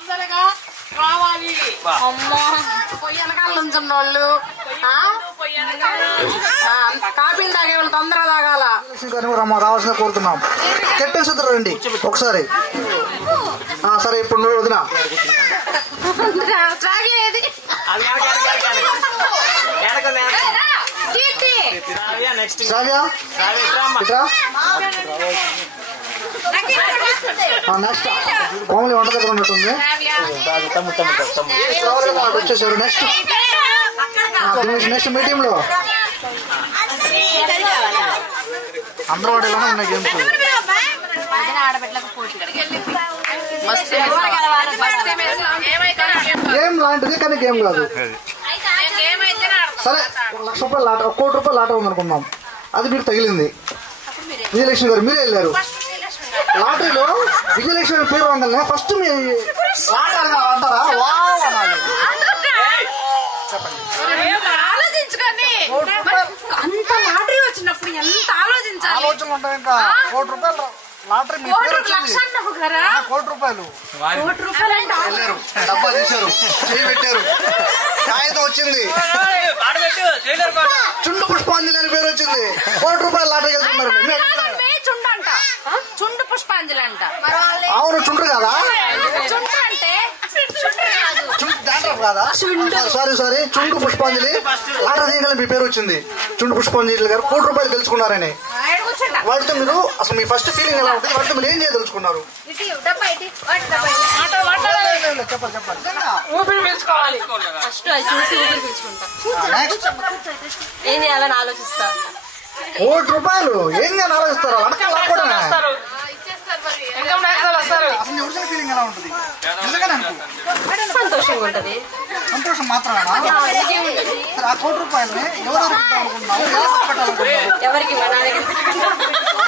తొందరగా రావాలి. అమ్మా పొయ్యి వెనకాల నుంచున్న వాళ్ళు కాఫీలు తాగే వాళ్ళు తొందరగా తాగాల. రావాల్సిన కోరుతున్నాం. కెప్టెన్స్ ఇద్దరు రండి ఒకసారి. సరే ఇప్పుడు నువ్వు వదినా శ్రావ్య నెక్స్ట్ కోమలి వంట దగ్గర ఉన్నట్టుంది. వచ్చేసారు. నెక్స్ట్ మీటింగ్ లో అందరూ వాడేలా ఉన్నాయి గేమ్స్. గేమ్ లాంటిది కానీ గేమ్ కాదు. సరే ₹1,00,000 లాట, ₹1,00,00,000 లాట ఉందనుకున్నాం. అది మీకు తగిలింది. విజయలక్ష్మి గారు మీరే వెళ్ళారు లాటరీలో. విజయలక్ష్మి గారి పేరు వందలనే ఫస్ట్ మీ లాట అంటారా? వావ్ అనాలి. అంత లాటరీ వచ్చినప్పుడు ఎంత ఆలోచించాలి. ఆలోచనలు ఉంటాయి. ఇంకా ₹1,00,000 లాటరీ మీ పేరు వచ్చింది. ₹1,00,000 వెళ్ళారు. డబ్బా తీశారు, చేయి పెట్టారు, కాగితం వచ్చింది. చుండు పుష్పాంజలి అని పేరు వచ్చింది. ₹1,00,000 లాటరీ వెళ్తున్నారు. చుండు పుష్పాంజలి అంట. అవును చుండ్రు కదా, కాదా? సారీ చుండు పుష్పాంజలి లాటరీ తీయగల మీ పేరు వచ్చింది. చుండు పుష్పాంజలి గారు ₹1,00,000 తెలుసుకున్నారని. వాటితో మీరు అసలు మీ ఫస్ట్ ఫీలింగ్ ఎలా ఉంటుంది? వాటితో మీరు ఏం చేయదలుచుకున్నారు? ఏం చేయాలని ఆలోచిస్తా. ₹1,00,000 ఏం చేయాలని ఆలోచిస్తారు? సంతోషంగా ఉంటది. సంతోషం మాత్రమేనా? ఆ ₹1,00,000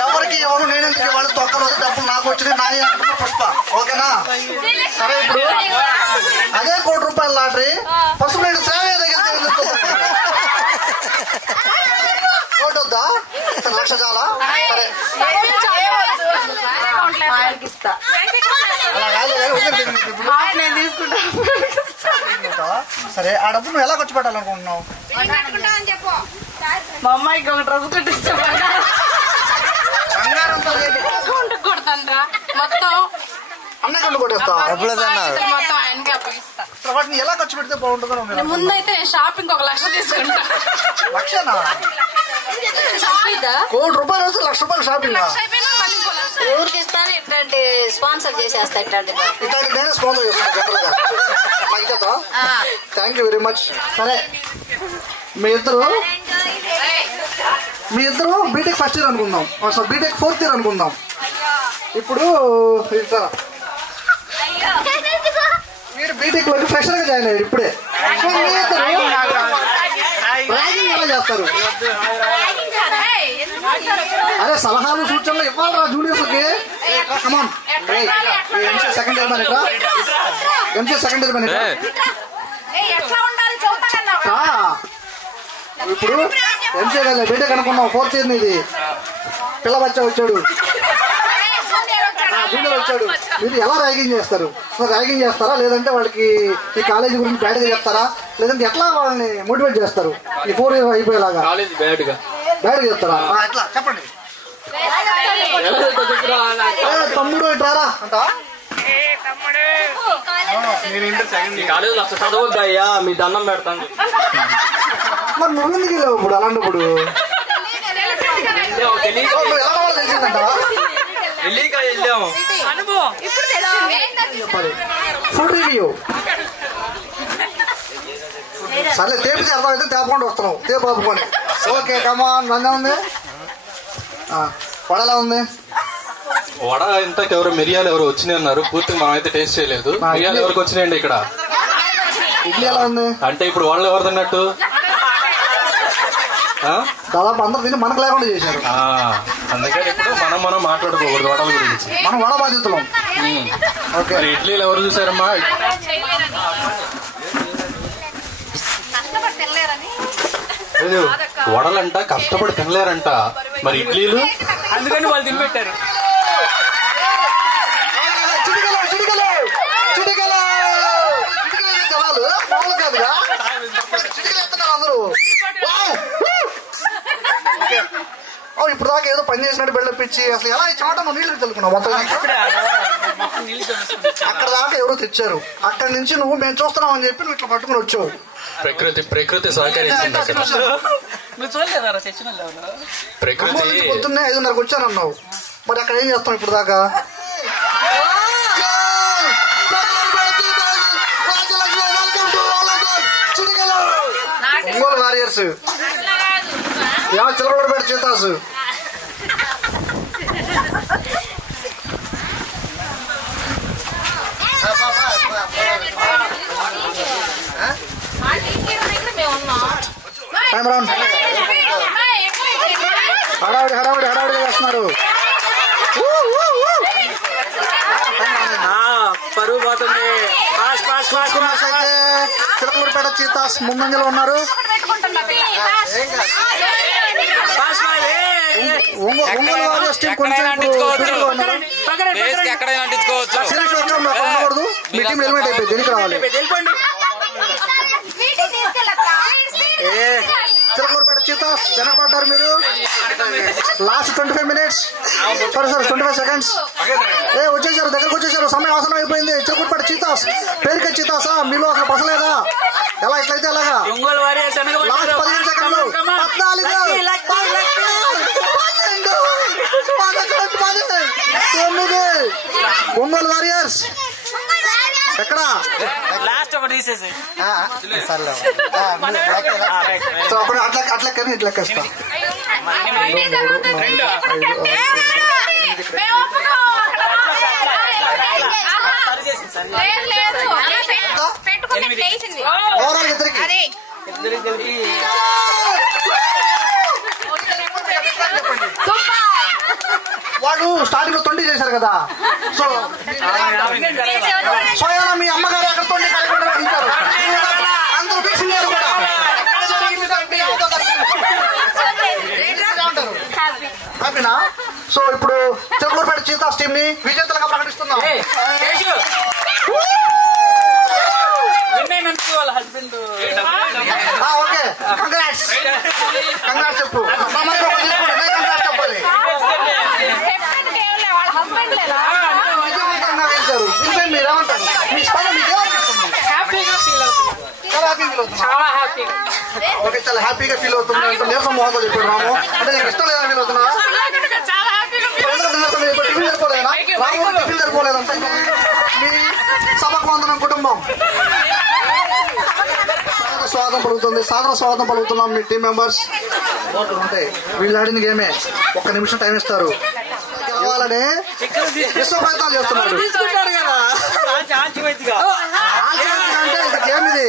ఎవరికి ఎవరు నేనెందుకు వాళ్ళు తొక్కలు డబ్బులు నాకు వచ్చినాయి నాయ అంటున్నా పుష్ప. ఓకేనా? సరే ఇప్పుడు అదే ₹1,00,000 లాటరీ ఫస్ట్ నేను శ్రావ్య దగ్గర ఓటొద్దా? ₹1,00,000 చాలా. సరే ఆ డబ్బు నువ్వు ఎలా ఖర్చు పెట్టాలనుకుంటున్నావు? మా అమ్మాయికి ఒక డ్రెస్ కట్టిస్తా. కొడతాను మొత్తం అన్నకండు కొట్టేస్తా. మొత్తం ఆయనకి అప్పగిస్తా. వాటిని ఎలా ఖర్చు పెడితే బాగుంటుందో? ముందైతే షాపింగ్ ఒక 1,00,000 తీసుకుంటా. లక్షనా? ₹1,00,000 వస్తే ₹1,00,000 షాపింగ్. ఊరికి ఇస్తాను. ఇట్లాంటి స్పాన్సర్ చేసేస్తా. ఇట్లాంటి నేనే స్పాన్సర్ చేస్తాను జనరల్ గా. నాకు ఇచ్చేద్దా? Thank you very much. సరే మీ ఇద్దరు బీటెక్ ఫస్ట్ ఇయర్ అనుకుందాం. బీటెక్ 4th ఇయర్ అనుకుందాం. ఇప్పుడు మీరు బీటెక్ లోకి ఫ్రెషర్ గా జాయిన్ అయ్యారు ఇప్పుడే. ర్యాగింగ్ ఎలా చేస్తారు? అరే సలహాలు సూచనలు ఇవ్వాలరా జూనియర్స్ కి. ఎంసీ సెకండ్ ఇయర్ మేనేట ఇప్పుడు ఎంసీ కదా బీటెక్ అనుకున్నాం. 4th ఇయర్ ఇది పిల్ల బచ్చా వచ్చాడు, జూనియర్ వచ్చాడు. మీరు ఎలా ర్యాగింగ్ చేస్తారు? ర్యాగింగ్ చేస్తారా లేదంటే వాళ్ళకి ఈ కాలేజీ గురించి బ్యాడ్గా చెప్తారా లేదంటే ఎట్లా వాళ్ళని మోటివేట్ చేస్తారు? ఈ 4 ఇయర్ అయిపోయేలాగా బ్యాడ్గా చెప్తారా? ఎట్లా చెప్పండి. తమ్ముడు ఇట్రారా అంట. చదవద్దయ్యా మీ దండం పెడతాను. మరి నువ్వు ఎందుకు వెళ్ళావు ఇప్పుడు అలాంటప్పుడు? వెళ్ళాము. Food review. సర్లే తేపితే అర్థమైతే తేపకుండా వస్తున్నావు. తేపు ఆపుకొని. Okay come on. మందే ఉంది. వడలా ఉంది. వడ ఇంతకు ఎవరు మిరియాలు ఎవరు వచ్చినాయి అన్నారు. పూర్తిగా మనం అయితే టేస్ట్ చేయలేదు. మిరియాలు ఎవరికి వచ్చినాయండి ఇక్కడ? ఇడ్లీ ఎలా ఉంది అంటే ఇప్పుడు వాళ్ళు ఎవరు తిన్నట్టు? దాదాపు అందరు తిని మనకు లేకుండా చేశారు. అందుకని ఇప్పుడు మనం మాట్లాడుకోకూడదు వడల గురించి. మనం వడ బాధితులం. ఓకే ఇడ్లీలు ఎవరు చూసారమ్మా? వడలంట కష్టపడి తినలేరంట. మరి ఇడ్లీలు అందుకని వాళ్ళు తినిపెట్టారు. చిటికలు ఇప్పుడు దాకా ఏదో పని చేసినట్టు బిల్డప్ ఇచ్చి అసలు ఎలా ఈ చెమట నువ్వు నీళ్ళు చల్లుకున్నావు మొత్తం అక్కడ దాకా ఎవరో తెచ్చారు. అక్కడి నుంచి నువ్వు మేము చూస్తున్నాం అని చెప్పి నువ్వు ఇట్లా పట్టుకుని వచ్చావు. ప్రకృతి సహకరించింది. పొద్దున్నే 5:30కి వచ్చానన్నావు, మరి అక్కడ ఏం చేస్తాం ఇప్పుడు దాకా? Ongole warriors Chilakaluripet cheetahs. హడావిడి చేస్తున్నారు. పరువు పోతుంది. చిలకలూరుపేట చీతాస్ ముందంజలో ఉన్నారు. ఒంగోలు వారియర్స్ టీం కొంచెం ఉండకూడదు. మీ టీం హెల్మెట్ అయిపోయింది, దీనికి రావాలి. చిలకలూరుపేట చీతాస్ వెనకబడ్డారు మీరు. Last 25 minutes, sorry 25 seconds. వచ్చేసారు, దగ్గరకు వచ్చేసారు, సమయం ఆసనం అయిపోయింది. చిలకలూరుపేట చీతాస్ పేరుకే చీతాసా? మీలో అసలు పసలేదా? ఎలా ఇట్లయితే ఎలాగా? Last 15 seconds, 14, 12, 9. ఒంగోలు వారియర్స్ ఎక్కడ? లాస్ట్ ఒకటి తీసేసి అట్లా కానీ ఇట్లా కష్టం. వాళ్ళు స్టార్టింగ్ లో 20 చేశారు కదా. సో స్వయాన మీ అమ్మగారు అక్కడ 20 కార్యక్రమం నిర్వహించారు. అందరూ వీక్షించారు కూడా. హ్యాపీనా? సో ఇప్పుడు చిలకలూరుపేట చీతాస్ టీం ని విజేతలుగా ప్రకటిస్తున్నాం. ఓకే, కంగ్రాట్స్ చెప్పు. చెప్పాలి. మీరేమంటారు? మీ స్థానం మీకేమనిపిస్తుంది? ఓకే, చాలా హ్యాపీగా ఫీల్ అవుతుంది. నీరసం మోహన్తో చెప్పాడు రాము. అంటే నీకు ఇష్టం లేదా ఫీల్ అవుతున్నా? టిఫిన్ సరిపోలేదా? రాము టిఫిన్ సరిపోలేదంట. మీ సభకు వందనం కుటుంబం సాదర స్వాగతం పలుకుతున్నాం. మీ టీం మెంబర్స్ ఉంటాయి. వీళ్ళు ఆడిన గేమే 1 నిమిషం టైం ఇస్తారు. గెలవాలని విశ్వ ప్రయత్నాలు చేస్తున్నారు. అంటే ఇది గేమ్, ఇది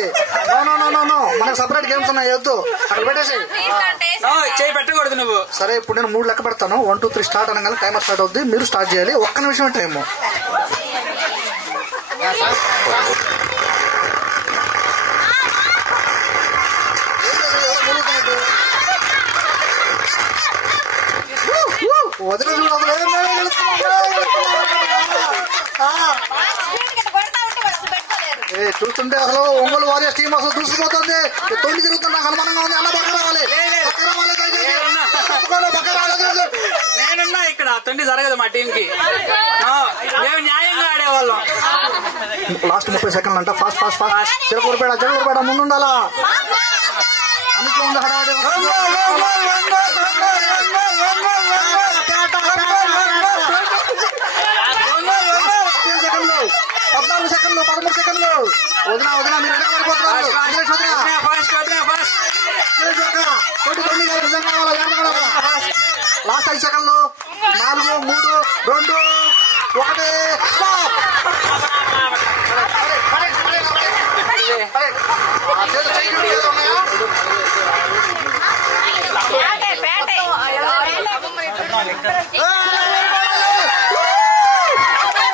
నో మనకు సపరేట్ గేమ్స్ ఉన్నాయి. వద్దు, అక్కడ పెట్టేసి పెట్టకూడదు నువ్వు. సరే, ఇప్పుడు నేను 3 లెక్క పెడతాను. 1 2 3 స్టార్ట్ అనగానే టైమర్ స్టార్ట్ అవుద్ది. మీరు స్టార్ట్ చేయాలి. 1 నిమిషం టైము. చూస్తుంటే అసలు ఒంగోలు వారియర్స్ టీం అసలు దూసుకుపోతుంది. 9 జరుగుతుంది. నాకు అనుమానంగా ఉంది. అన్న పక్క రావాలి. నేనున్నా ఇక్కడ 9 జరగదు మా టీం కి. మేము న్యాయంగా ఆడేవాళ్ళం. లాస్ట్ 30 సెకండ్లు అంట. ఫాస్ట్ చిలకలూరుపేట ముందుండాలా? అందుకే ఉంది హడావిడి. 14 సెకండ్లు 13 సెకండ్లు. వదినా మీరు వెళ్ళిపోతున్నారు. లాస్ట్ 5 సెకండ్లు. 4 3 2 1 స్టాప్.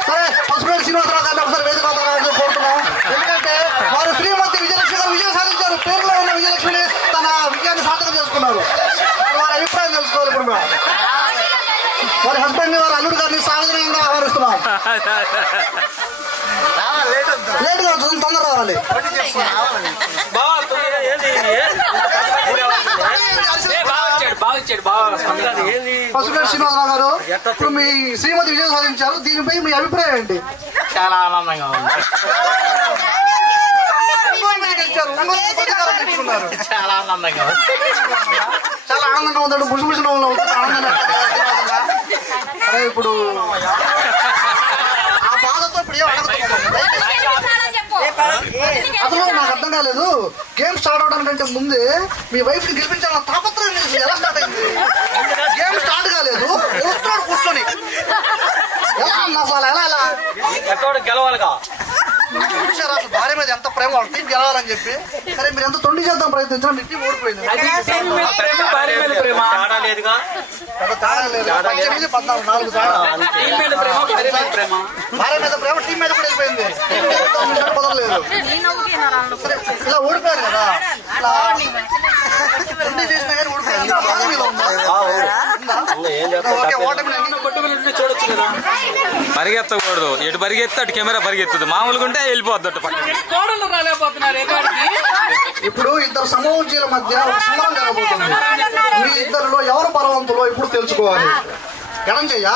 సరే, పసుపేట శ్రీనివాసరావు గారిని ఒకసారి వేదిక కోరుతున్నాం. ఎందుకంటే వారు శ్రీమతి విజయలక్ష్మి గారు విజయం సాధించారు. పేరులో ఉన్న విజయలక్ష్మిని తన విజయాన్ని సార్థకం చేసుకున్నారు. వారి అభిప్రాయం తెలుసుకోవాలి. ఇప్పుడు వారి హస్బెండ్ వారి అల్లుడు గారిని సాధారణంగా ఆహ్వానిస్తున్నాం. లేటుగా తొందర రావాలి. బాగా ఇచ్చాడు బాగా. పసుగడ్డి శ్రీనివాసరావు గారు, ఇప్పుడు మీ శ్రీమతి విజయం సాధించారు, దీనిపై మీ అభిప్రాయం ఏంటి? చాలా ఆనందంగా ఉంది. చాలా ఆనందంగా ఉంది. చాలా ఆనందంగా ఉందండి. ముసిముసిన అరే ఇప్పుడు ఆ బాధతో ఇప్పుడు అసలు నాకు అర్థం కాలేదు. గేమ్ స్టార్ట్ అవడానికంటే ముందే మీ వైఫ్ ని గెలిపించాలన్న తాపత్రయం ఎలా స్టార్ట్ అయింది? గేమ్ స్టార్ట్ కాలేదు, కూర్చొని ఎలా అన్నా అసలు ఎలా గెలవాలిగా చూసారా అసలు భార్య మీద ఎంత ప్రేమ, వాళ్ళ టీం గెలవాలని చెప్పి. సరే మీరు ఎంత తొండి చేద్దాం ప్రయత్నించినా మీ టీం ఓడిపోయింది. భార్య మీద ప్రేమ 14 టీం మీద కూడా వెళ్ళిపోయింది. కుదరలేదు. ఇలా ఓడిపోయారు కదా, ఇలా తొండి చేసినా కానీ ఓడిపోయారు. పరిగెత్తకూడదు, ఎటు పరిగెత్తే అటు కెమెరా పరిగెత్తదు, మామూలుగా ఉంటే వెళ్ళిపోద్ది అటు పక్కన. ఇప్పుడు ఇద్దరు సమూహజీల మధ్య ఒక సమరం జరగబోతుంది. మీ ఇద్దరిలో ఎవరు బలవంతులో ఇప్పుడు తెలుసుకోవాలి. ఎడం చెయ్యా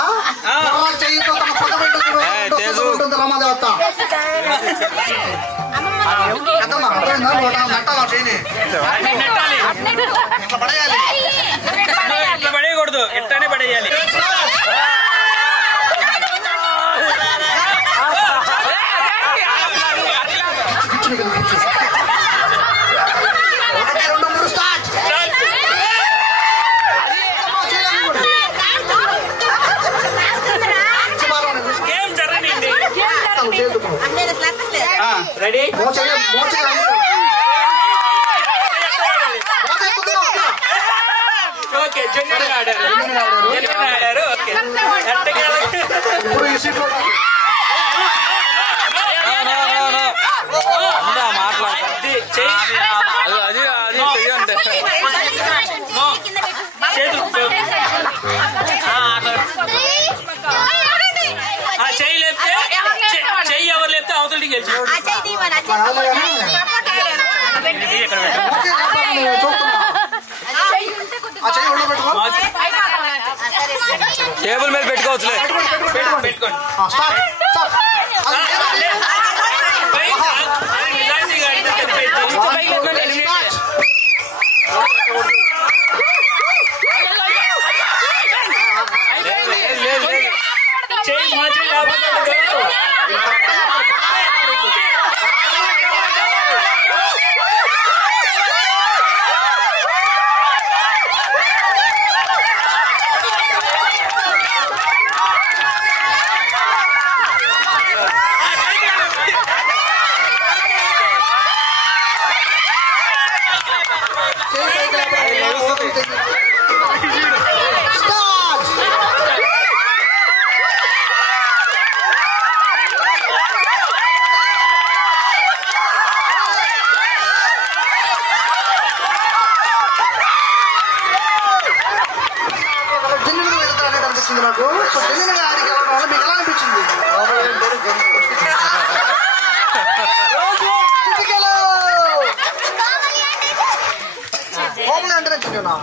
చెయ్యితో తన ఉంటుంది రామాదేవత నెట్టాలా చెయ్యి ఇట్లా పడేయాలి. ఇట్లా పడేయకూడదు, ఎట్టానే పడేయాలి. Ready okay. జెన్యున్ ఆడారు. మాట్లాడండి. అది చెయ్యండి. చెయ్యి లేపితే చెయ్యి ఎవరు లేపితే అవతలికి గెలిచి టేబుల్ మీద పెట్టుకోవచ్చులే. పెట్టుకోండి. చెయ్యి మా చెయ్యి నాకు. సో జెన్యున్ గా ఆడికి వెళ్ళడం వల్ల మీకు ఎలా అనిపించింది? కోమలి అంటేనే జెన్యునా?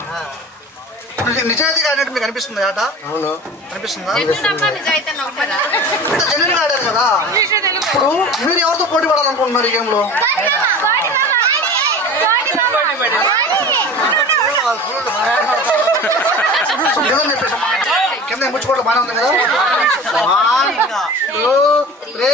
నిజాయితీగా ఆడినట్టు మీకు అనిపిస్తుంది ఆట? అవును అనిపిస్తుందా? జెన్యున్ గా ఆడారు కదా. ఇప్పుడు మీరు ఎవరితో పోటీ పడాలనుకుంటున్నారు ఈ గేమ్ లో? కింద ముచ్చుకోవడం బాగానే ఉంది కదా. 1 2 3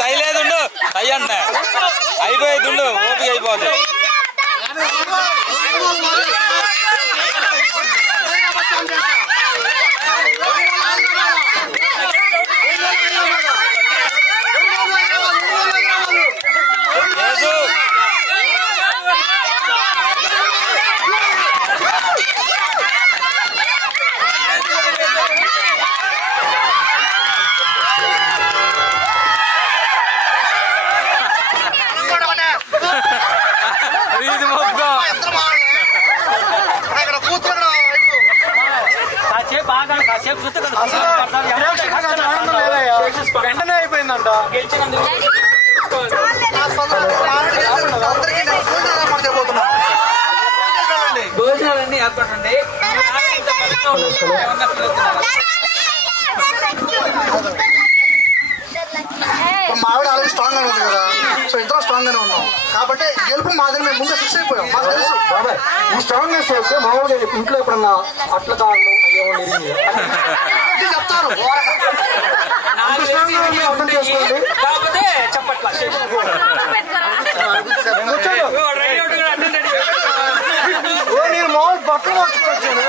టై లేదుండు, టై అంటే అయిపోయేది, ఓపిక అయిపోతుంది. వెంటనే అయిపోయిందంట భోజనాలన్నీ ఏర్పడండి. మా ఆవిడ ఆల్రెడీ స్ట్రాంగ్ గానే ఉంది కదా, సో ఇద్దరు స్ట్రాంగ్ గానే ఉన్నాం కాబట్టి గెలుపు మాదిరి మేము ముందే ఫిక్స్ అయిపోయాం. మాకు తెలుసు బాబాయ్ ఈ స్ట్రాంగ్నెస్ అయితే మామూలుగా ఇంట్లో ఎప్పుడన్నా అట్ల కాళ్ళు చెప్తారు అర్థం చేసుకోండి. కాకపోతే చెప్పట్లా నేను మామూలు బట్టలు వచ్చుకొచ్చాను.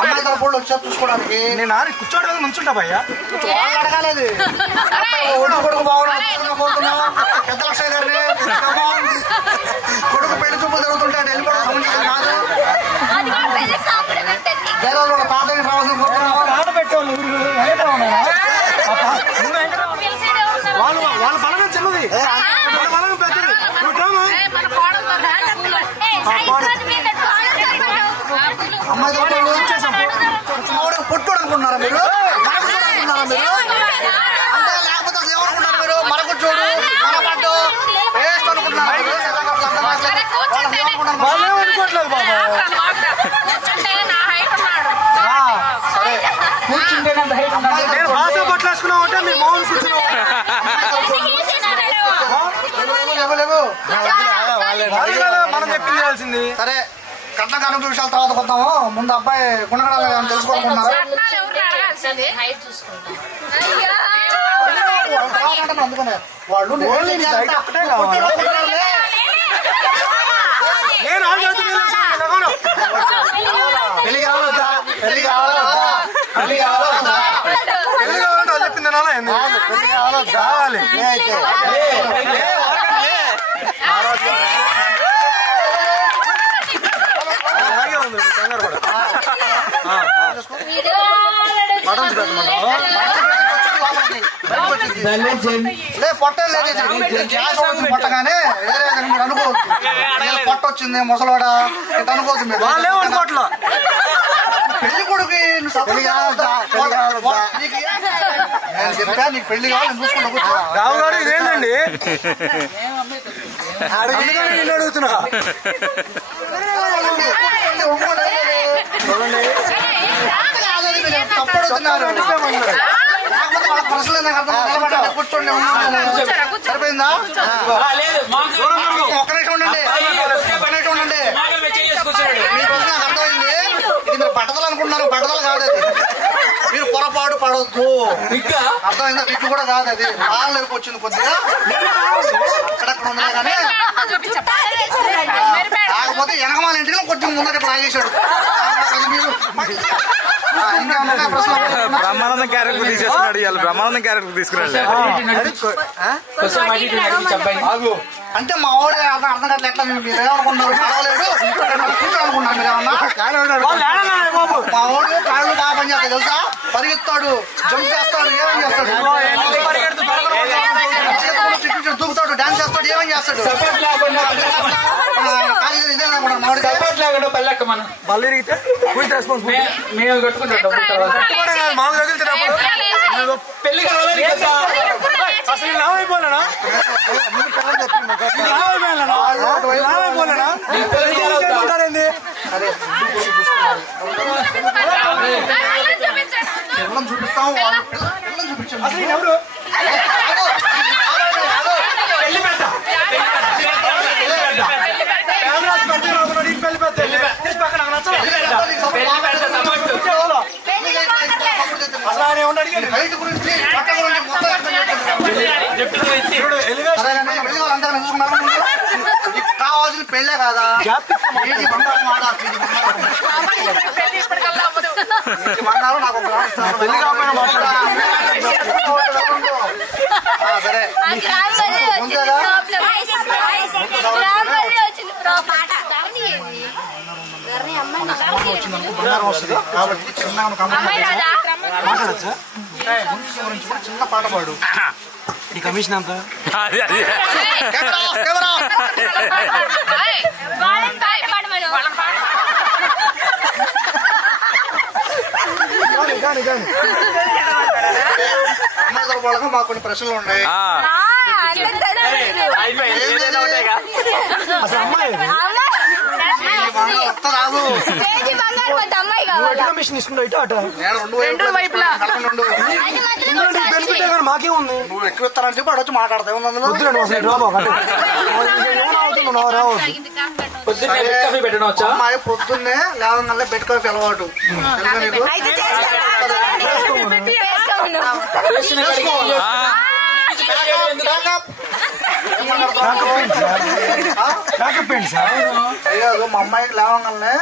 అమ్మాయి తరపుడు వచ్చారు చూసుకోవడానికి. నేను ఆడి కూర్చోవడం నుంచుంటా భయ్యా, వాళ్ళు అడగాలేదు. కొడుకు బాగున్నా పెద్ద లక్ష గారిని కొడుకు పెళ్లి చూపులు జరుగుతుంటే వెళ్ళిపోవడం సమంజసం కాదు. జనాలు ఒక తాతకి రావాల్సిన ఆట పెట్టాను. వాళ్ళ బలగం చిన్నది, వాళ్ళ బలగం పెద్దది. అమ్మాయి తరపుడు వచ్చేసాం. పొట్టు అనుకున్నారా మీరు? అనుకున్నారా మీరు? అంటే లేకపోతే అసలు ఏమనుకుంటారు మీరు? మనకు చూడు మన పట్టు వేస్ట్ అనుకుంటున్నారా మీరు? వాళ్ళు ఏమనుకోవట్లేదు బాబా. సరే నేను బాగా బట్టలు వేసుకున్నావు అంటే మీరు మామూలు కూర్చున్నావు. మనం చెప్పింది చేయాల్సింది. సరే కట్న కానుక విషయాలు తర్వాత కొద్దాము. ముందు అబ్బాయి గుణగణాలు తెలుసుకోవాలనుకున్నారు. అందుకనే వాళ్ళు పెళ్లి కావాలంటే చెప్పింది కావాలి. పొట్టగానే మీరు అనుకోవద్దు పొట్ట వచ్చింది ముసలోడ ఇట్లా అనుకోవద్దు. మీరు అనుకోవట్లా పెళ్లి కొడుకు చెప్పా నీకు పెళ్లి కావాలి చూసుకుంటా. రావు గారు ఇదేంటండి అడుగుతున్నా తప్పడుతున్నారు. లేకపోతే వాళ్ళ ప్రశ్నలు నాకు కూర్చోండి. సరిపోయిందా? ఒక్క నిమిషం ఉండండి, ఒక్క నిమిషం ఉండండి. మీ ప్రశ్న నాకు అర్థమైంది. ఇది మీరు పట్టదలు అనుకుంటున్నారు, పట్టదలు కాదు అది. మీరు పొరపాటు పడవద్దు. అర్థమైందా? ఇట్లు కూడా కాదు అది. వాళ్ళ వైపు వచ్చింది కొద్దిగా అక్కడక్కడ ఉన్నాయి కానీ కాకపోతే వెనకమాల ఇంటికి కొంచెం ముందర ట్రై చేశాడు. బ్రహ్మానందం క్యారెక్టర్ తీసేస్తున్నాడు. ఇవాళ బ్రహ్మానందం క్యారెక్టర్ తీసుకురాడు. అంటే మా వాడు అర్థం కావట్లేదు. ఎట్లా మీరు ఏమనుకున్నారు? పర్వాలేదు అనుకున్నారు మీరు ఏమన్నా? మా వాడు కాళ్ళు బాగా పని చేస్తాడు తెలుసా? పరిగెత్తాడు, జంప్ చేస్తాడు, ఏమేమి చేస్తాడు, దూకుతాడు, డాన్స్ చేస్తాడు, ఏమేమి చేస్తాడు. బల్లి ఇరిగితే మేము కట్టుకుంటాం. పెళ్లి అసలు లావైపోలేనా? చూపిస్తాం. అసలు ఎవరు అసలు ఆయన పెళ్ళే కాదా కేజీ బంగారం బంగారం నాకు పెళ్లి సరే ముందుగా బంగారం వస్తుంది కాబట్టి చిన్న మాట్లాడచ్చా చిన్న పాట పాడు ఈ కమిషన్ అంతా అమ్మాయి మాకు కొన్ని ప్రశ్నలు ఉన్నాయి. కమిషన్ ఇస్తుండే రెండు వైపులా మాకే ఉంది. నువ్వు ఎక్కువ ఇస్తారని చెప్పి అడొచ్చి మాట్లాడతావు. అమ్మాయి పొద్దున్నే లేవగానే బెడ్ కాఫీ అలవాటు మా అమ్మాయికి లేవగానే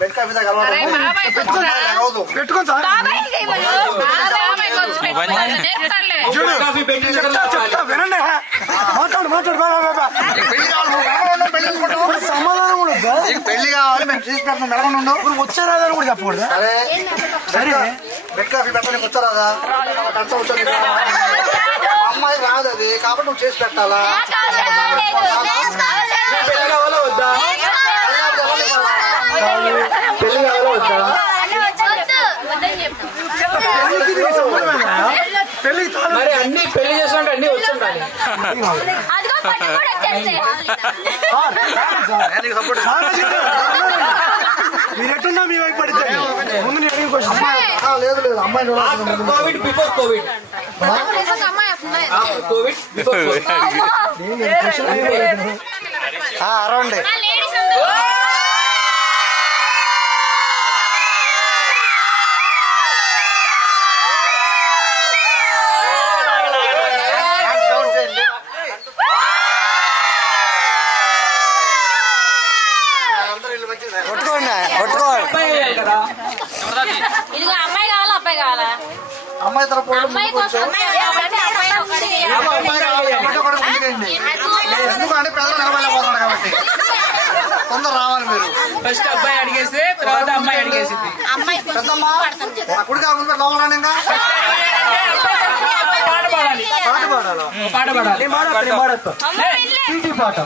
బెడ్ కాఫీ తాగి అలవాటు పెట్టుకోండి సార్. వినండి సమాధానం పెళ్లి కావాలి మేము చేసి పెడతాం మెడకుండా వచ్చారాదని కూడా చెప్పకూడదు. సరే బెడ్ కాఫీ పెట్టడానికి వచ్చారాదా అమ్మాయి రాదు అది కాబట్టి నువ్వు చేసి పెట్టాలా? పెళ్లి కావాలా వద్దా? పెళ్లి కావాలా వద్దా? మరి అన్ని పెళ్లి చేస్తుంటే అన్ని వచ్చి ఉండాలి. మీరెట్టున్నా మీ వైపు పడితే ముందు లేదు లేదు అమ్మాయి Covid before Covid Covid before around అమ్మాయి కావాలా అబ్బాయి కావాలా? అమ్మాయి తరపు ఎందుకంటే పెద్ద నిలబడలేకపోతున్నాడు కాబట్టి తొందర రావాలి మీరు. ఫస్ట్ అబ్బాయి అడిగేస్తే తర్వాత అమ్మాయి అడిగేసింది. పెద్దమ్మా కుడి కాకుండా లోపల ఇంకా పాట పాడాలి. పాట పాడాలి. పాట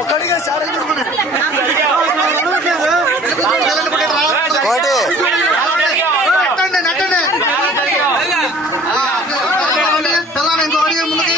ఒక్కడిగా సారీ ఇంకో అడిగే ముందుకి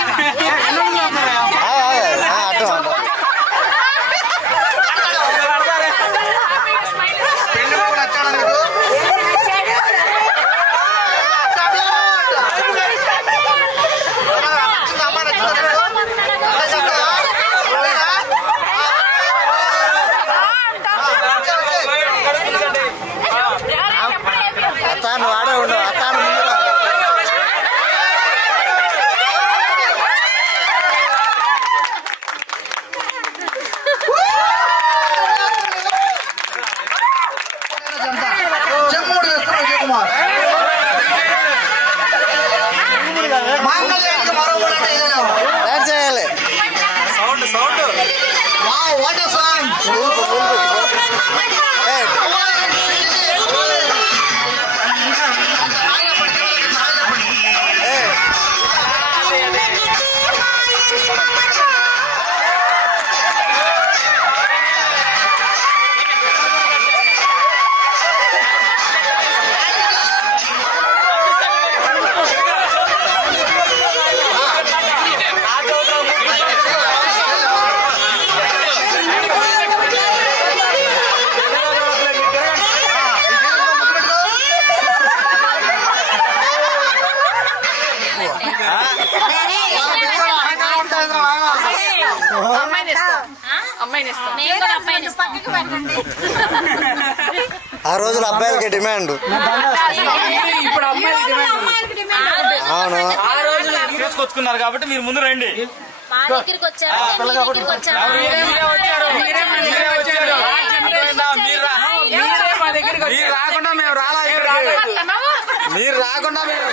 అమ్మాయిని ఇస్తాం. ఆ రోజులు అబ్బాయిలకి డిమాండ్. ఇప్పుడు అమ్మాయిలకి డిమాండ్. అవును, ఆ రోజు తీసుకొచ్చుకున్నారు కాబట్టి మీరు ముందు రండి. మా దగ్గరికి వచ్చారు. మీరు రాకుండా మేము రాలా. మీరు రాకుండా మేము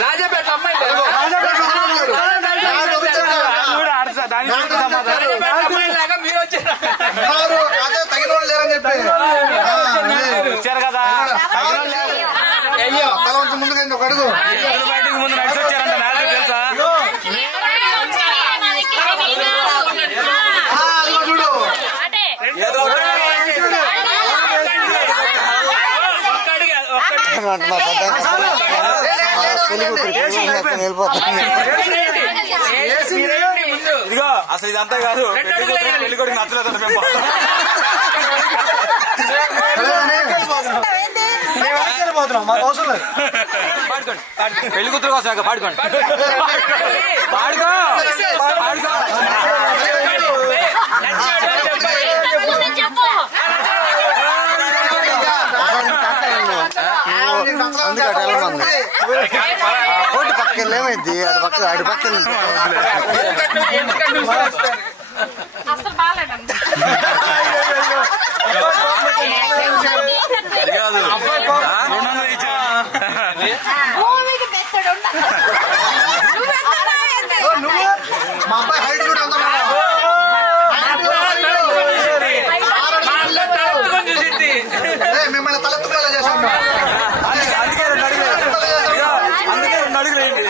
రాజాపేట అమ్మాయి లాగా మీరు వచ్చారు. తగిన వాళ్ళు లేరని చెప్పి వచ్చారు కదా, అయ్యో తల వంచి ముందుగా ఒక అడుగు బయటకు ముందు నడిచి వచ్చారంట. నాకు తెలుసా? చూడు ఏదో ఇదిగో అసలు ఇదంతా కాదు. పెళ్లి కొడుకు నచ్చలేదు. మాకు అవసరం లేదు. పాడుకోండి, పెళ్లి కూతురు కోసం పాడుకోండి, పాడుకో పాడుకో. కోటి పక్కన ఏమైంది? అడి పక్కన అసలు బాగాలేదండి. అది కాదు, 200 ఇచ్చా. నువ్వు మా అబ్బాయి హైట్ కూడా మిమ్మల్ని తలెత్తుకోలే చేశాను. అందుకే 2 అడుగులు, అందుకే 2 అడుగులు వేయండి.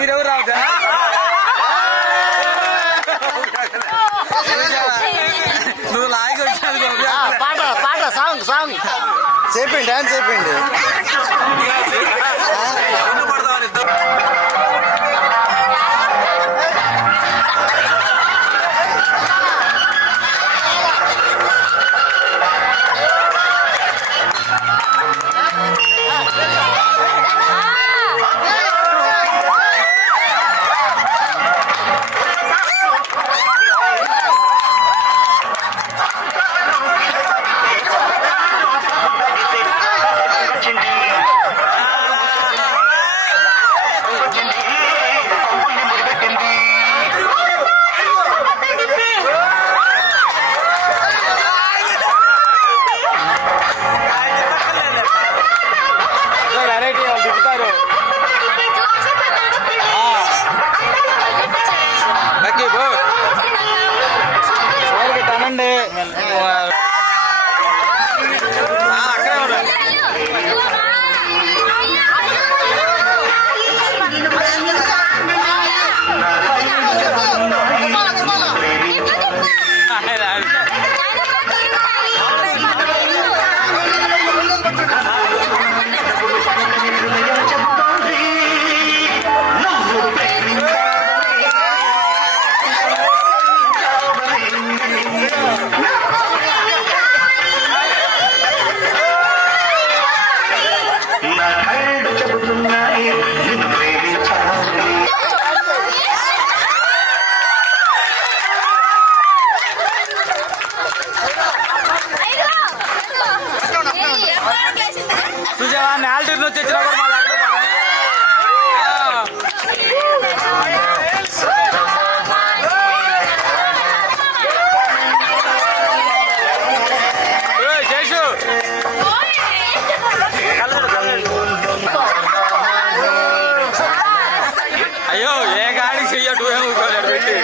మీరెవరు రావద్దా? నువ్వు లాగి వచ్చాను. పాట పాట సాంగ్ సాంగ్ చేయండి, డాన్స్ చేయండి. అయ్యో ఏ గాడికి చెయ్యటు ఏమనుకోలేడు పెట్టి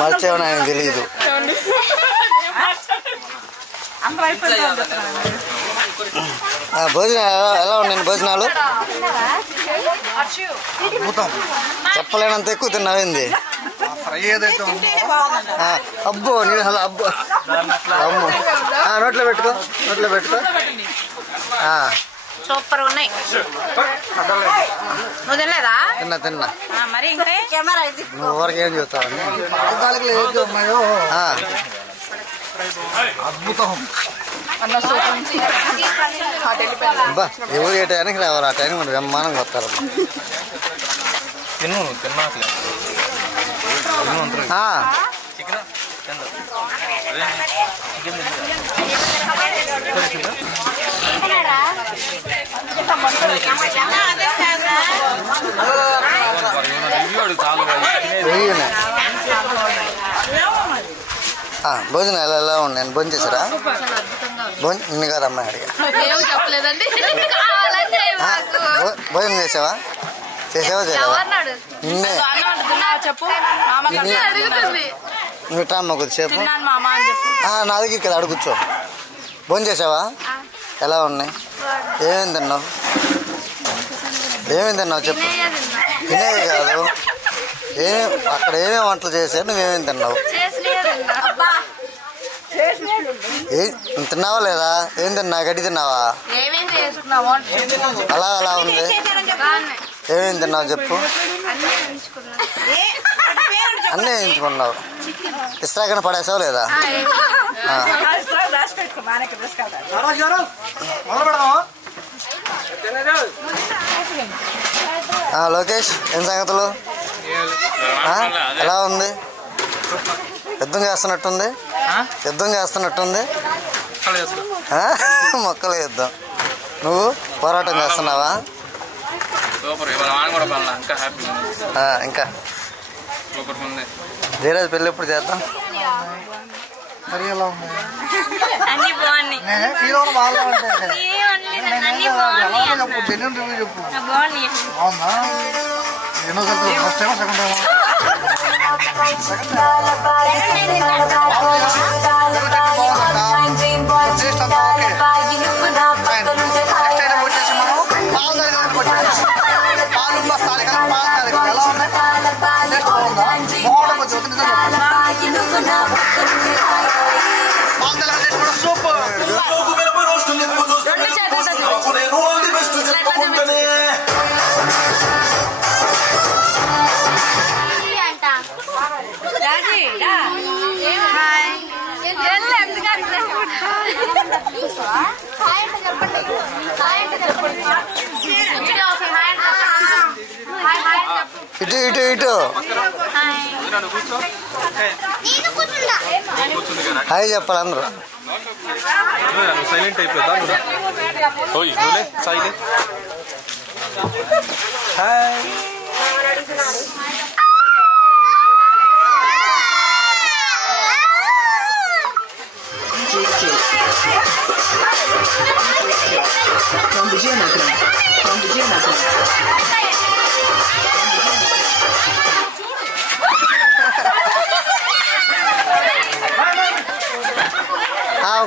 మర్చేవని ఆయన తెలియదు. భోజనాలు ఎలా ఉన్నాయి? భోజనాలు చెప్పలేనంత ఎక్కువ తిన్నావేంది? అబ్బో నేను అలా అబ్బో అమ్మో నోట్లో పెట్టుకో, నోట్లో పెట్టుకో. సూపర్ ఉన్నాయి. నువ్వు తినలేదా? తిన్నా. మరి ఇంకా నువ్వు ఎవరికి ఏం చెబుతావు? అద్భుతం. అబ్బా ఎవరు ఏ టైంకి రావాలి ఆ టైంకి మనం బ్రహ్మాండంగా వస్తారు. భోజనం ఎలా ఉన్నాయి? భోజనం చేశారా? భోజనం కాదమ్మా అడిగా. భోజనం చేసావా? చేసావా చేయలేవా? నిన్నే నువ్వు ట్రామ్మా కొద్దిసేపు నా దగ్గర కదా అడుగుచ్చో. భోజనం చేసావా? ఎలా ఉన్నాయి? ఏమేమి తిన్నావు? చెప్పు. తినేవి కాదు, అక్కడ ఏమేమి వంటలు చేశారు, నువ్వేమేమి తిన్నావు? తిన్నావా లేదా? ఏం తిన్నా? గడ్డి తిన్నావా? అలా ఉంది. ఏమేమి తిన్నావు చెప్పు. అన్నీ వేయించుకున్నావు. ఇస్త్రాకని పడేసావు లేదా? లోకేష్ ఏం సంగతులు? ఎలా ఉంది? యుద్ధం చేస్తున్నట్టుంది. మొక్కల యుద్ధం. నువ్వు పోరాటం చేస్తున్నావా? ఇంకా ధీరాజ్ పెళ్ళి ఎప్పుడు చేద్దాం? మరి ఎలా ఉంది? అన్ని బాగున్నాయి. చెప్పు. అవునా? ఎన్నో ఫస్ట్ టైమా సెకండ్ టైమా? వచ్చేసి మనం పాలు ఎలా ఉన్నాయి? సూపర్. ఇటు హాయ్ చెప్పాలి అందరూ. సైలెంట్ అయిపోద్దా? సైలెంట్. హాయ్.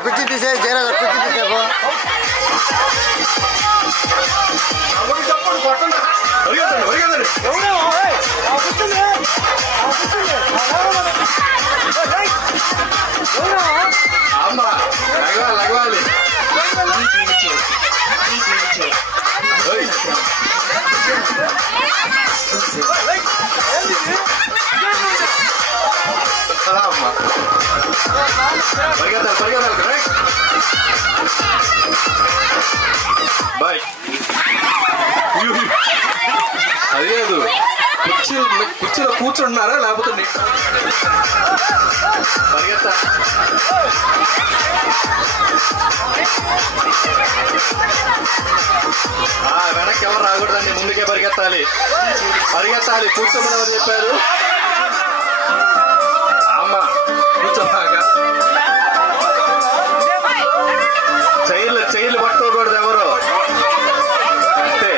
కుర్చీ తీసే జయరాజ, కుర్చీ తీసేపో. చెప్పండి అమ్మా. పరిగెత్తాలి బాయ్. అది లేదు, కుర్చీలో కూర్చుంటున్నారా లేకపోతే పరిగెత్తా. వెనక్కి ఎవరు రాకూడదండి, ముందుకే పరిగెత్తాలి. కూర్చోమని ఎవరు చెప్పారు? అమ్మా కూర్చోమాక. చైర్లు పట్టుకోకూడదు ఎవరు. అంతే.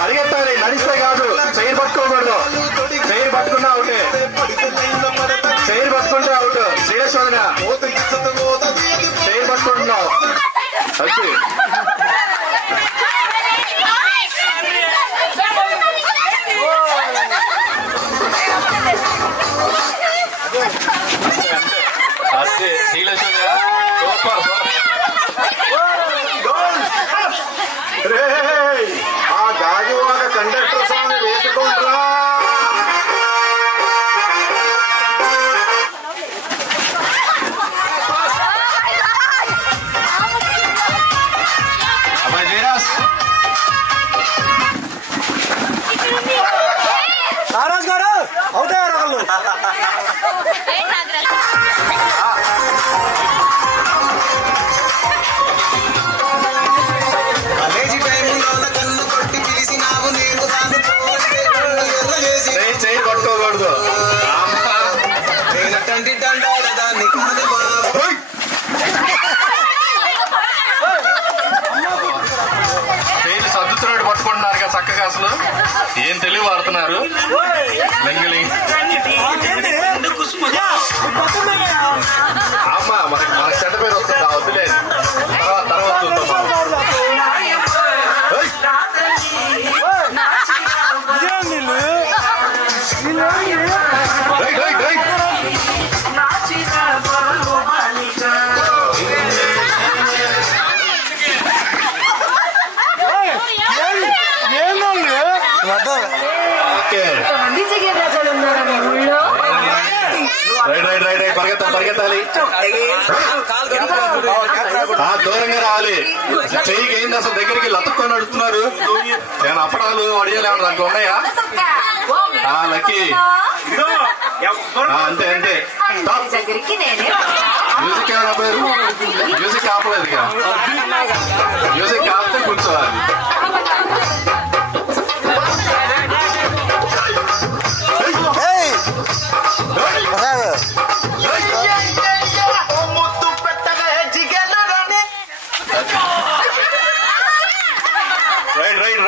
పరిగెత్తాలి, నడిస్తే కాదు. చైర్ పట్టుకోకూడదు. చైర్ పట్టుకున్నా అవుటే. చైర్ పట్టుకుంటే అవుట్. శ్రీలక్ష్మణ చైర్ పట్టుకుంటున్నావు అంతే. అంతే శ్రీలక్ష్మణ ఆ గాజువాక కండక్టర్ స్వామి వేసుకుంటారా. నారాజ్ గారు అవుతాయారు వాళ్ళు. కాలేజీ టైంలో కన్ను కొట్టి పిలిచినావు నేను చైర్ పట్టుకోకూడదు. నేనటంటి దండాల దాన్ని కాదు చైర్లు సర్దుతున్నాడు పట్టుకుంటున్నారు కదా చక్కగా. అసలు ఏం తెలివి వాడుతున్నారు. అమ్మా మనకి చెడ్డ పేరు వస్తుంది. వద్దులేదు, తర్వాత చూద్దాం. పరిగెత్తాలి. దూరంగా రావాలి. చెయ్యికి ఏంది అసలు దగ్గరికి లతుక్కొని అడుగుతున్నారు. నేను అప్పడాలు అడియాలి ఏమన్నా దాంట్లో ఉన్నాయా? లక్కీ అంతే అంతే. మ్యూజిక్ ఏమైనా పేరు? మ్యూజిక్ ఆపలేదు. మ్యూజిక్ ఆపితే కూర్చోవాలి.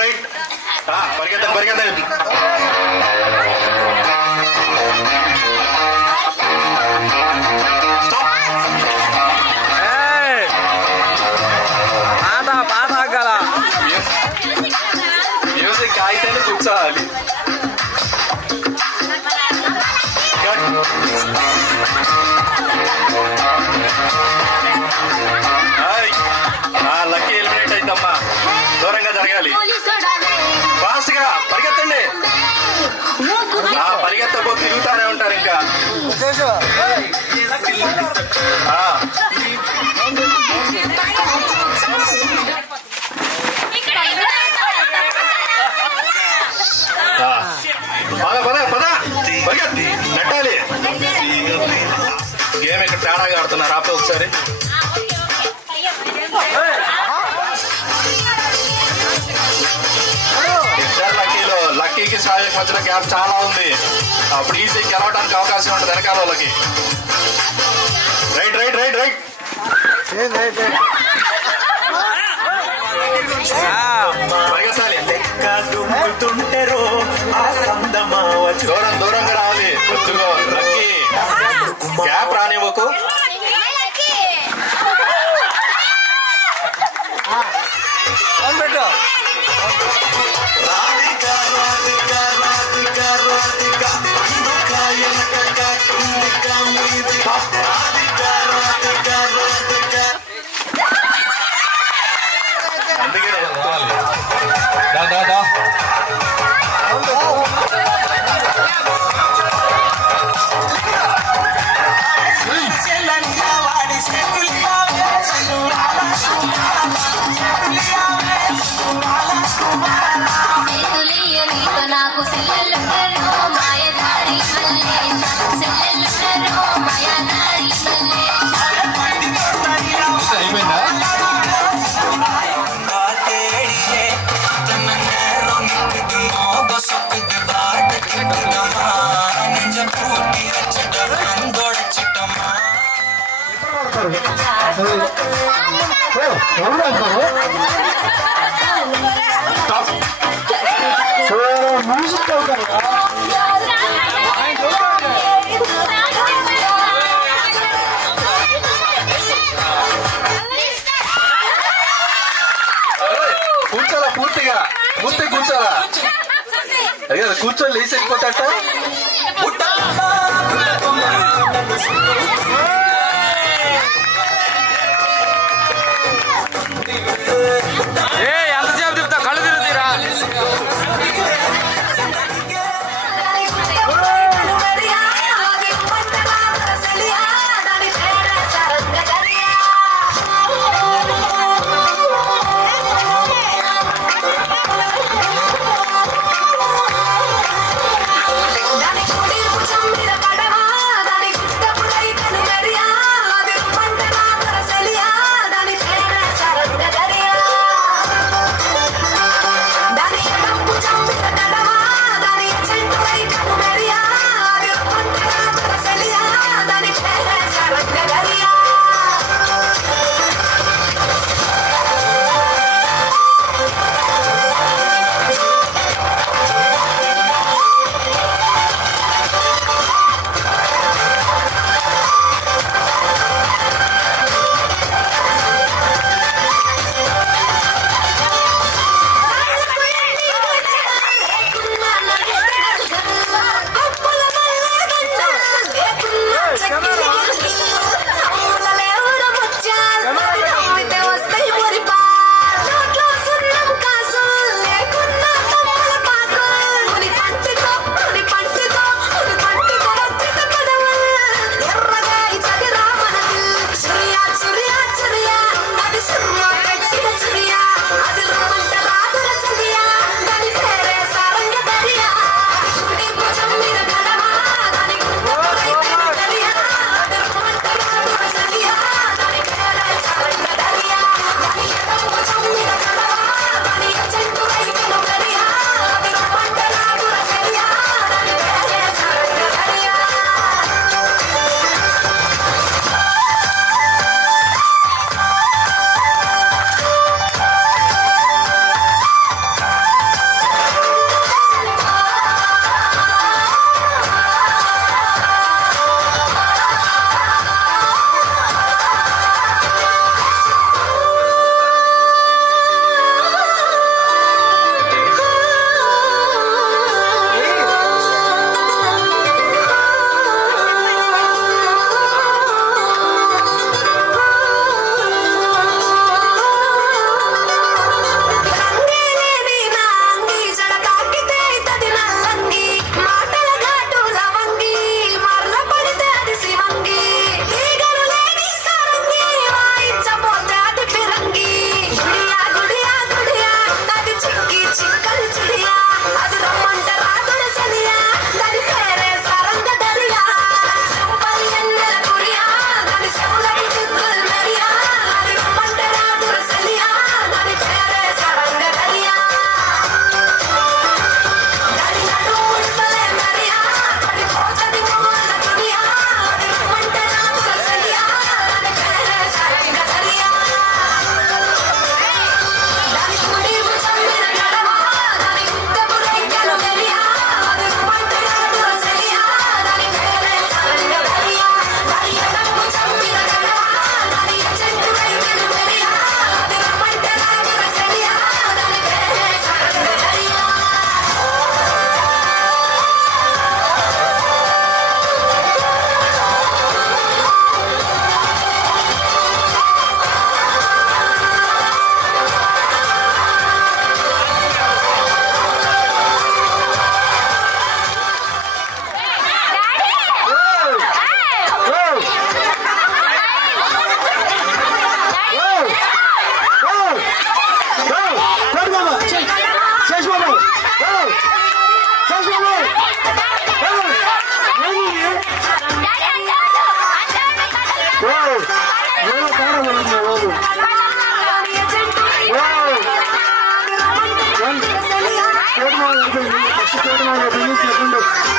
రైట్ పరిగెత్తండి. మ్యూజిక్ ఆగితేనే కూర్చోవాలి. లక్కీ ఎలిమినేట్ అయిందమ్మా. దూరంగా జరగాలి. ఫాస్ట్ గా పరిగెత్తండి. పరిగెత్తబోతు తిరుగుతానే ఉంటారు ఇంకా. పద పరిగెత్తి నెట్టాలి. గేమ్ ఇక్కడ తేడాగా ఆడుతున్నారు. ఆపే ఒకసారి. లక్కీకి సాయికి మధ్యలో గ్యాప్ చాలా ఉంది. అప్పుడు ఈజీ గెలవడానికి అవకాశం ఉంటుంది వెనకాల వాళ్ళకి. రైట్ పరిగెత్తాలి. దూరంగా రావాలి. కొద్దిగా లక్కీ గ్యాప్ రానివ్వకు. అందుకే మ్యూజిక్ అవుతారు కూర్చోాలా పూర్తిగా కూర్చోాలా అదే కూర్చొని లేచి వెళ్ళిపోతాట ఎంతసేపు చెప్తా కళ్ళు తిరుగుతీరా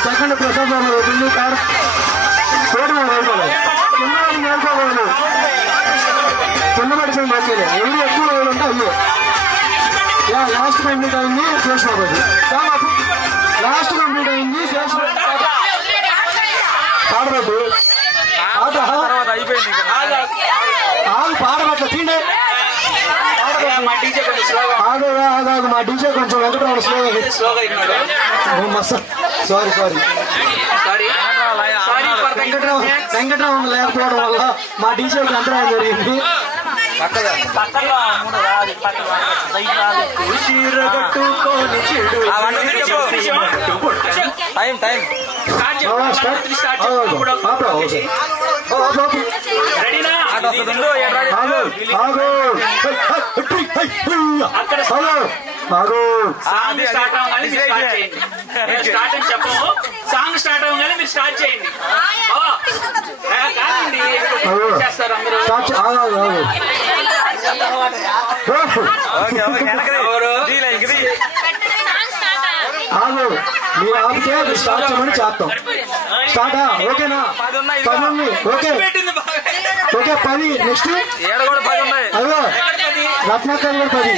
సెకండ్ ప్రసాద్ కార్ కింద పడిపోయింది ఓకే ఎవరు ఎక్కువ ఉంటే అయ్యో లాస్ట్ కంప్లీట్ అయింది చేసినారు లాస్ట్ కంప్లీట్ అయింది చేసిన పాడబట్టు అయిపోయింది పాడబట్ల తీండే మా డీజే కొంచెం స్లోగా ఆగాదు మా డీజే కొంచెం వెంకటరావు స్లోగా ఇన్నాడు. సారీ వెంకటరావు లేకపోవడం వల్ల మా డీజేకి అంతరాయం జరిగింది. సాంగ్ స్టార్ట్ అవ్వగానే మీరు స్టార్ట్ చేయండి. చేస్తారు అందరూ. మీరు ఆపితే స్టార్ట్ చేయమని చేస్తాం. స్టార్టా ఓకేనా? 10 ఉంది. ఓకే 10 నెక్స్ట్ అదో రత్నాకర్ కూడా 10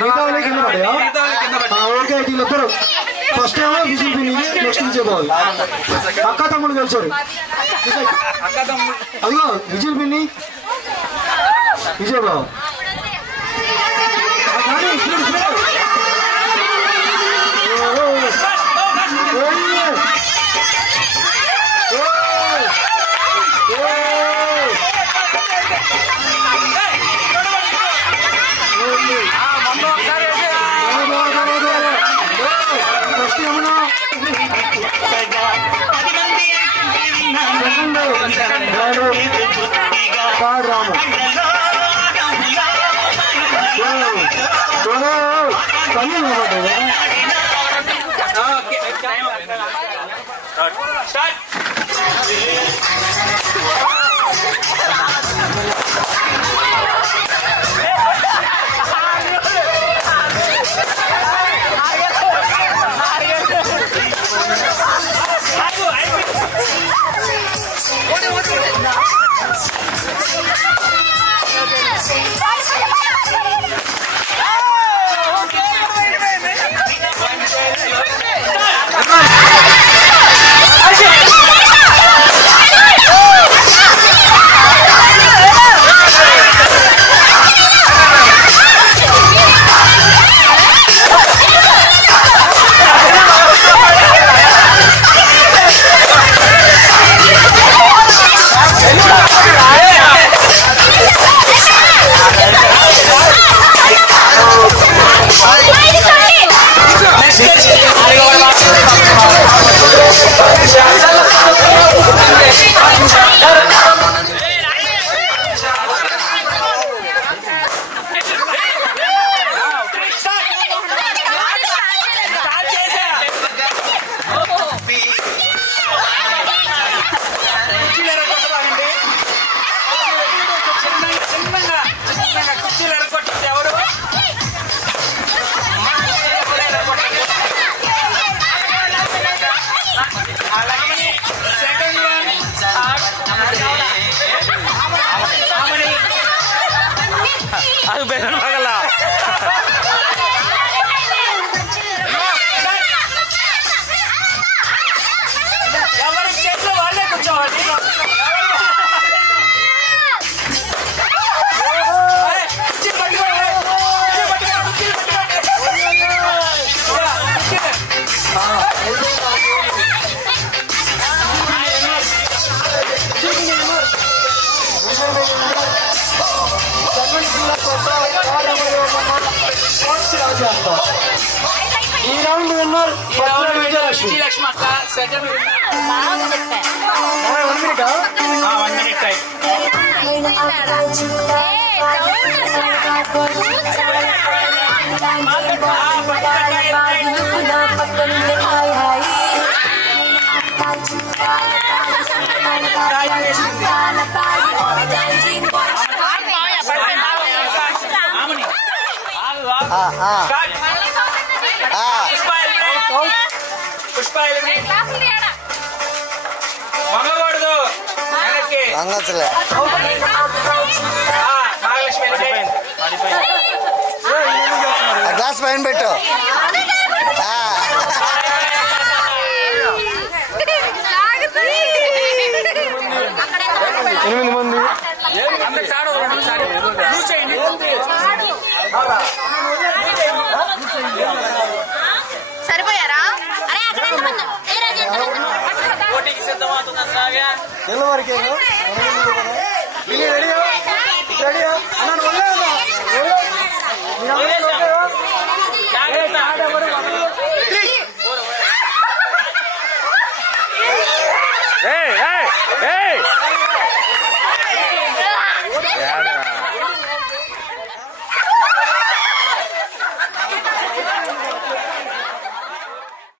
మిగతా కింద పడ్డాయా? ఓకే వీళ్ళిద్దరు ఫస్ట్ ఏమో విజిల్ పిన్ని నెక్స్ట్ విజయ్ బాబు అక్క తమ్ముడు కలిసారు. అదిగో విజిల్ పిన్ని విజయ్ బాబు అది బెరన్ పగల ఎవరి చేతిలో వాళ్ళే కూర్చోవాలి. ఈ రౌండ్ విన్నర్ విజయలక్ష్మి అక్క సెకండ్ 1 minute టైం. పుష్ప మగవాడుదు రంగచ్చలే ఆ గ్లాస్ పైన పెట్టు. సరిపోయారా? తెల్లవారికి